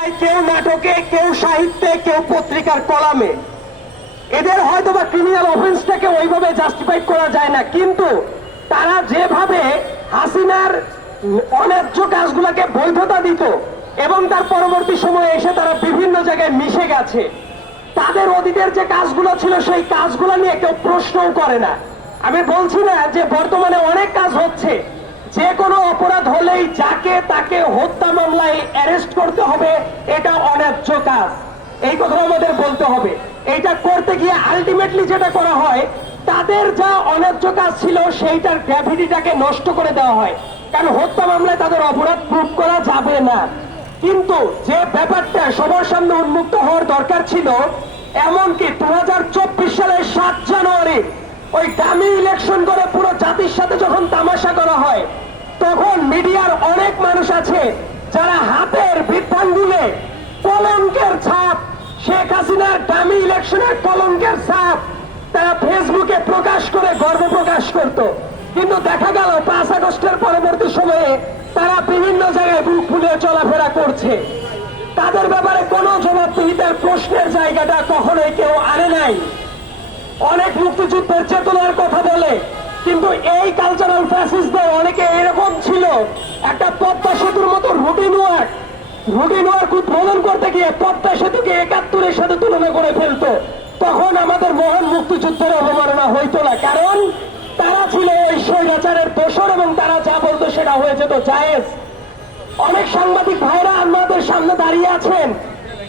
কেউ নাটকে, কেউ সাহিত্যে, কেউ পত্রিকার কলামে। এদের হয়তো বা ক্রিমিনাল অফেন্সটাকে ওইভাবে জাস্টিফাই করা যায় না, কিন্তু তারা যেভাবে হাসিনার অন্যায্য কাজগুলোকে বৈধতা দিত এবং তার পরবর্তী সময়ে এসে তারা বিভিন্ন জায়গায় মিশে গেছে, তাদের অতীতের যে কাজগুলো ছিল, সেই কাজগুলো নিয়ে কেউ প্রশ্নও করে না। আমি বলছি না যে বর্তমানে অনেক অপরাধ হলেই যাকে তাকে হত্যা মামলায় অ্যারেস্ট করতে হবে, এটা অন্যায্য কাজ। এই কথা আমাদের বলতে হবে। এইটা করতে গিয়ে আলটিমেটলি যেটা করা হয়, তাদের যা অন্যায্য কাজ ছিল, সেইটার গ্র্যাভিটিটাকে নষ্ট করে দেওয়া হয়। কারণ হত্যা মামলায় তাদের অপরাধ প্রুভ করা যাবে না। কিন্তু যে ব্যাপারটা সবার সামনে উন্মুক্ত হওয়ার দরকার ছিল, এমনকি দু হাজার চব্বিশ সালের সাত জানুয়ারি, ওই দামি ইলেকশন করে পুরো জাতির সাথে যখন তামাশা করা হয় তখন মিডিয়ার অনেক মানুষ আছে যারা হাতের বৃদ্ধাঙ্গুলে কলঙ্কের ছাপ, শেখ হাসিনার দামি ইলেকশনের কলঙ্কের ছাপ তারা ফেসবুকে প্রকাশ করে গর্ব প্রকাশ করত। কিন্তু দেখা গেল পাঁচ আগস্টের পরবর্তী সময়ে তারা বিভিন্ন জায়গায় বুক ফুলে চলাফেরা করছে। তাদের ব্যাপারে কোনো জবাবদিহিতার প্রশ্নের জায়গাটা কখনোই কেউ আনে নাই। অনেক মুক্তিযুদ্ধের চেতনার কথা বলে কিন্তু এই কালচারাল ফ্যাসিসদের অনেকে এরকম ছিল। একটা পদ্মা সেতুর মতো রুটিন ওয়ার্ক রুটিন ওয়ার্ক উদ্বোধন করতে গিয়ে পদ্মা সেতুকে একাত্তরের সাথে তুলনা করে ফেলতো। তখন আমাদের মহান মুক্তিযুদ্ধের অবমাননা হইতো না। কারণ তারা ছিল এই স্বৈরাচারের দোষর এবং তারা যা বলতো সেটা হয়ে যেত জায়েজ। অনেক সাংবাদিক ভাইরা আমাদের সামনে দাঁড়িয়ে আছেন।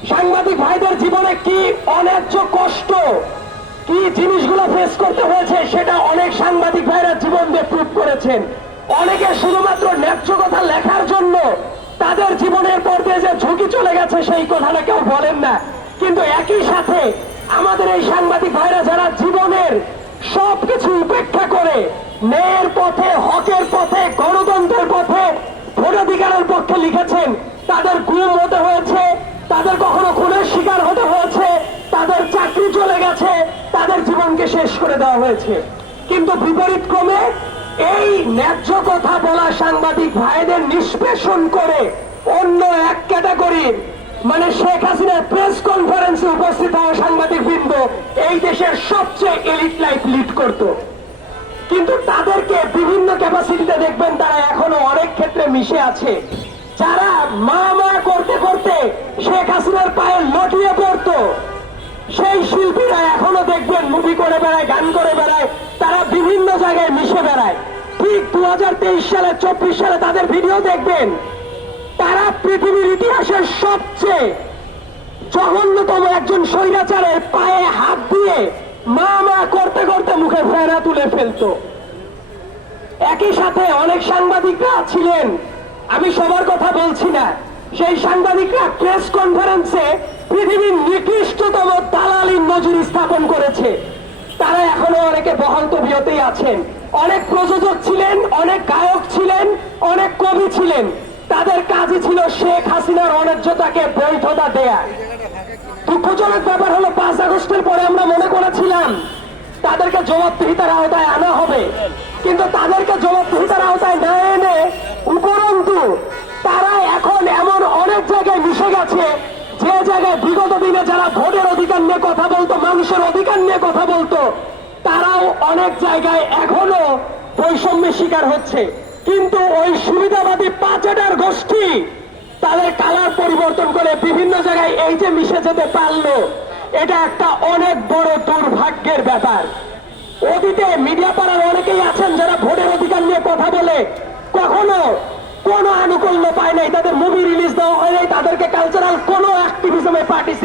সাংবাদিক ভাইদের জীবনে কি অন্যায্য কষ্ট? কি জিনিসগুলো ফেস করতে হয়েছে সেটা অনেক সাংবাদিক ভাইরা জীবন দিয়ে প্রুভ করেছেন। অনেকে শুধুমাত্র ন্যায্য কথা লেখার জন্য তাদের জীবনের পর দিয়ে যে ঝুঁকি চলে গেছে সেই কথাটা কেউ বলেন না। কিন্তু একই সাথে আমাদের এই সাংবাদিক ভাইরা যারা জীবনের সবকিছু উপেক্ষা করে, ন্যায়ের পথে, হকের পথে, গণতন্ত্রের পথে, ভোটাধিকারের পক্ষে লিখেছেন, তাদের গুম হতে হয়েছে, তাদের কখনো খুনের তাদের শেষ করে দেওয়া হয়েছে। কিন্তু বিপরীত ক্রমে এই ন্যায্য কথা বলা সাংবাদিক ভাইদের নিষ্পেষণ করে অন্য এক ক্যাটাগরির মানে শেখ হাসিনার প্রেস কনফারেন্সে উপস্থিত হওয়া সাংবাদিক বৃন্দ এই দেশের সবচেয়ে এলিট লাইফ লিড করতো। কিন্তু তাদেরকে বিভিন্ন ক্যাপাসিটিতে দেখবেন তারা এখনও অনেক ক্ষেত্রে মিশে আছে। যারা মা মা করতে করতে শেখ হাসিনার পায়ে লটিয়ে পড়তো, সেই এখনও দেখবেন মুভি করে বেড়ায়, গান করে বেড়ায়, তারা বিভিন্ন জায়গায় মিশে বেড়ায়। ঠিক দু সালে, চব্বিশ সালে তাদের ভিডিও দেখবেন। তারা পৃথিবীর ইতিহাসের সবচেয়ে জঘন্যতম একজন স্বৈরাচারের পায়ে হাত দিয়ে মা মা করতে করতে মুখে ফেরা তুলে ফেলতো। একই সাথে অনেক সাংবাদিকরা ছিলেন। আমি সবার কথা বলছি না। সেই সাংবাদিকরা প্রেস কনফারেন্সে পৃথিবীর নিকৃষ্টতম দালালি মজুরি স্থাপন করেছে। তারা এখনও অনেকে বহাল তবিয়তেই আছেন। অনেক প্রযোজক ছিলেন, অনেক গায়ক ছিলেন, অনেক কবি ছিলেন। তাদের কাজই ছিল শেখ হাসিনার অন্যায্যতাকে বৈধতা দেয়া। দুঃখজনক ব্যাপার হলো, পাঁচ আগস্টের পরে আমরা মনে করেছিলাম, তাদেরকে জবাবদিহিতার আওতায় আনা হবে। কিন্তু তাদেরকে জবাবদিহিতার আওতায় না এনে, উপরন্তু তারা এখন এমন অনেক জায়গায় মিশে গেছে যে জায়গায় বিগত দিনে যারা ভোটের অধিকার নিয়ে কথা বলতো, মানুষের অধিকার নিয়ে কথা বলতো, তারাও অনেক জায়গায় এখনও বৈষম্যের শিকার হচ্ছে। কিন্তু ওই সুবিধাবাদী পাঁচেটার গোষ্ঠী তাদের কালার পরিবর্তন করে বিভিন্ন জায়গায় এই যে মিশে যেতে পারল, এটা একটা অনেক বড় দুর্ভাগ্যের ব্যাপার। অতীতে মিডিয়া পাড়ার অনেকেই আছেন যারা ভোটের অধিকার নিয়ে কথা বলে, কখনো কোনো আনুকূল্য পায় নাই। তাদের মুভি রিলিজ দেওয়া হয় তাদেরকে কালচারাল কোনো অ্যাক্টিভিজমে পার্টিসিপেট